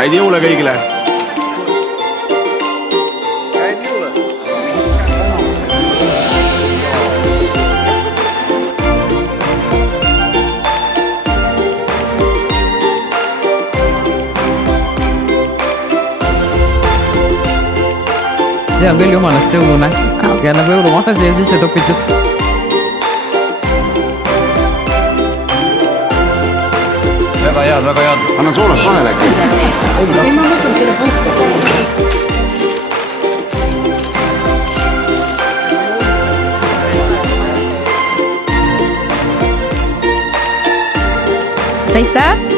häid jõule kõigile. See on küll jumalast jõulune ja nagu jõulumaha siia sisse topitud. Väga head, väga head. Annan soolast vahele äkki. Ei, ma võtan selle puhta. aitäh!